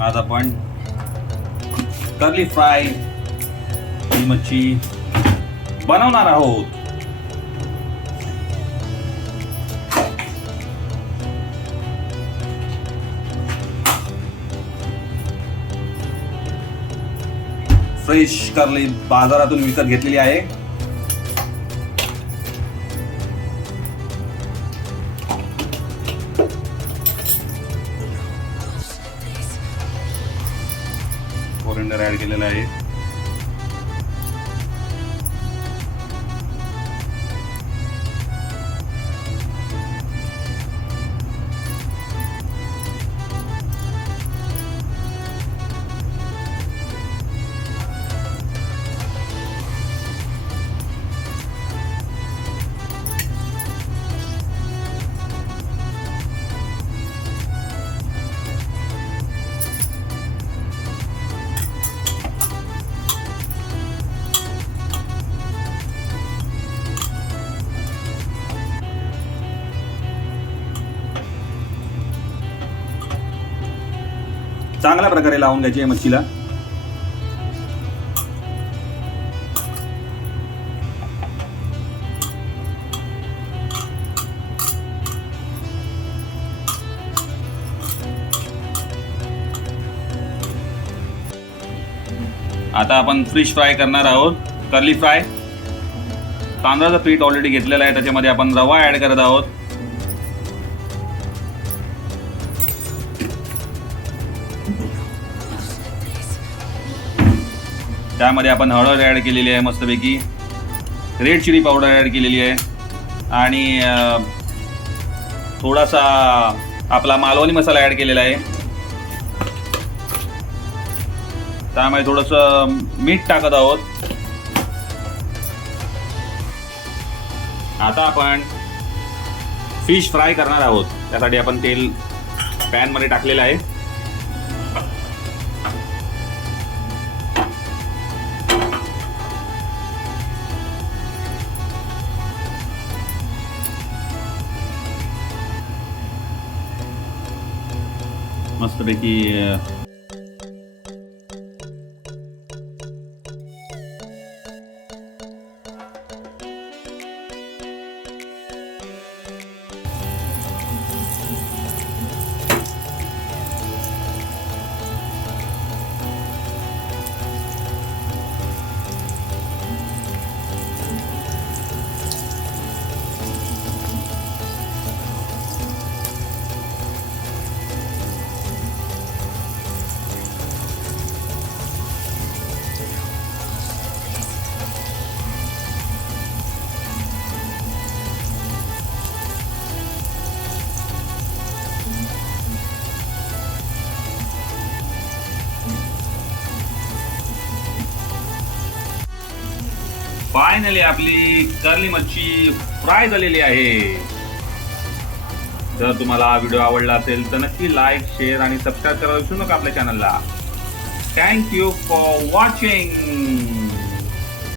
आज आपण curly fry ही मच्छी बनवणार आहोत. फ्रेश कर्ली बाजारातून विकत घेतलेली आहे. कोरिंडर ऍड केलेला आहे. चांगल्या प्रकारे लावून घ्यायची आहे मच्छीला. आता आपण फिश फ्राय करणार आहोत. Curly fry. तांदळाचं पीठ ऑलरेडी घेतलेलं आहे, त्याच्यामध्ये आपण रवा ऍड करत आहोत. त्यामध्ये आपण हळद ऍड केलेली आहे मस्तपैकी. रेड चिली पावडर ऍड केलेली आहे आणि थोडासा आपला मालवणी मसाला ऍड केलेला आहे. त्यामध्ये थोडंसं मीठ टाकत आहोत. आता आपण फिश फ्राय करणार आहोत. त्यासाठी आपण तेल पॅन मध्ये टाकलेलं आहे. मस्तपैकी फायनली आपली कर्ली मच्छी फ्राय झालेली आहे. जर तुम्हाला हा व्हिडिओ आवडला असेल तर नक्की लाईक, शेअर आणि सबस्क्राईब करायला विसरू नका आपल्या चॅनलला. Thank you for watching.